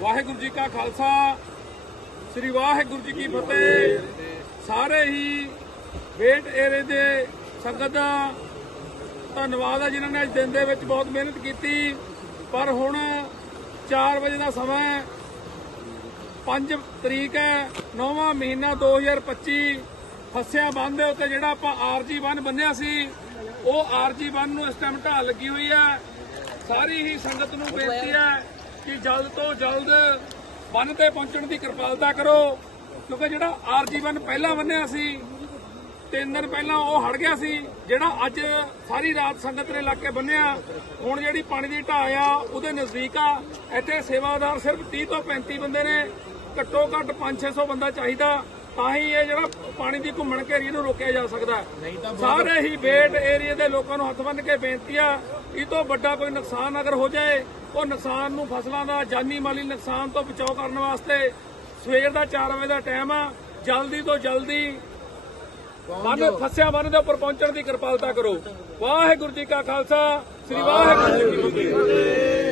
ਵਾਹਿਗੁਰੂ ਜੀ ਕਾ ਖਾਲਸਾ, ਸ੍ਰੀ ਵਾਹਿਗੁਰੂ ਜੀ ਕੀ ਫਤਿਹ। ਸਾਰੇ ਹੀ ਵੇਟ ਏਰੇ ਦੇ ਸੰਗਤ ਦਾ ਧੰਨਵਾਦ ਹੈ ਜਿਨ੍ਹਾਂ ਨੇ ਅੱਜ ਦਿਨ ਦੇ ਵਿੱਚ ਬਹੁਤ ਮਿਹਨਤ ਕੀਤੀ। ਪਰ ਹੁਣ 4 ਵਜੇ ਦਾ ਸਮਾਂ ਹੈ। 5 ਤਰੀਕ ਹੈ 9ਵਾਂ ਮਹੀਨਾ 2025 ਫਸਿਆ ਬੰਦ ਦੇ ਉੱਤੇ ਜਿਹੜਾ ਆਪਾਂ ਆਰਜੀ ਬੰਨ ਬੰਨਿਆ ਸੀ, ਉਹ ਆਰਜੀ ਬੰਨ ਨੂੰ ਇਸ ਟਾਈਮ ਢਾਹ ਲੱਗੀ ਹੋਈ ਹੈ। ਸਾਰੀ ਹੀ ਸੰਗਤ ਨੂੰ ਬੇਨਤੀ ਹੈ ਕਿ ਜਲਦ ਤੋਂ ਜਲਦ ਬੰਨ ਤੇ ਪਹੁੰਚਣ ਦੀ ਕਿਰਪਾਲਤਾ ਕਰੋ ਕਿਉਂਕਿ ਜਿਹੜਾ ਆਰਜੀ ਬੰਨ ਪਹਿਲਾਂ ਬੰਨਿਆ ਸੀ ਤਿੰਨ ਦਿਨ ਪਹਿਲਾਂ ਉਹ ਹੜ ਗਿਆ ਸੀ ਜਿਹੜਾ ਅੱਜ ਸਾਰੀ ਰਾਤ ਸੰਗਤ ਨੇ ਲੱਗ ਕੇ ਬੰਨਿਆ ਹੁਣ ਜਿਹੜੀ ਪਾਣੀ ਦੀ ਢਾਹ ਆ ਉਹਦੇ ਨਜ਼ਦੀਕ ਆ ਇੱਥੇ ਸੇਵਾਦਾਰ ਸਿਰਫ 30 ਤੋਂ 35 ਬੰਦੇ ਨੇ ਘੱਟੋ ਘੱਟ 5-600 ਬੰਦਾ ਚਾਹੀਦਾ ਤਾਂ ਹੀ ਇਹ ਜਿਹੜਾ ਪਾਣੀ ਦੀ ਘੁੰਮਣ ਘੇਰੀ ਨੂੰ ਰੋਕਿਆ ਜਾ ਸਕਦਾ। ਸਾਰੇ ਹੀ ਵੇਟ ਏਰੀਆ ਦੇ ਲੋਕਾਂ ਨੂੰ ਹੱਥ ਬੰਨ ਕੇ ਬੇਨਤੀ ਆ ਇਹ ਤੋਂ ਵੱਡਾ ਕੋਈ ਨੁਕਸਾਨ ਅਗਰ ਹੋ ਜਾਏ ਉਹ ਨੁਕਸਾਨ ਨੂੰ ਫਸਲਾਂ ਦਾ ਜਾਨੀ ਮਾਲੀ ਨੁਕਸਾਨ ਤੋਂ ਬਚਾਅ ਕਰਨ ਵਾਸਤੇ ਸਵੇਰ ਦਾ 4 ਵਜੇ ਦਾ ਟਾਈਮ ਆ ਜਲਦੀ ਤੋਂ ਜਲਦੀ ਮਨ ਫਸਿਆ ਮਨ ਦੇ ਉੱਪਰ ਪਹੁੰਚਣ ਦੀ ਕਿਰਪਾਲਤਾ ਕਰੋ। ਵਾਹਿਗੁਰੂ ਜੀ ਕਾ ਖਾਲਸਾ ਸ੍ਰੀ ਵਾਹਿਗੁਰੂ ਜੀ ਕੀ ਫਤਿਹ।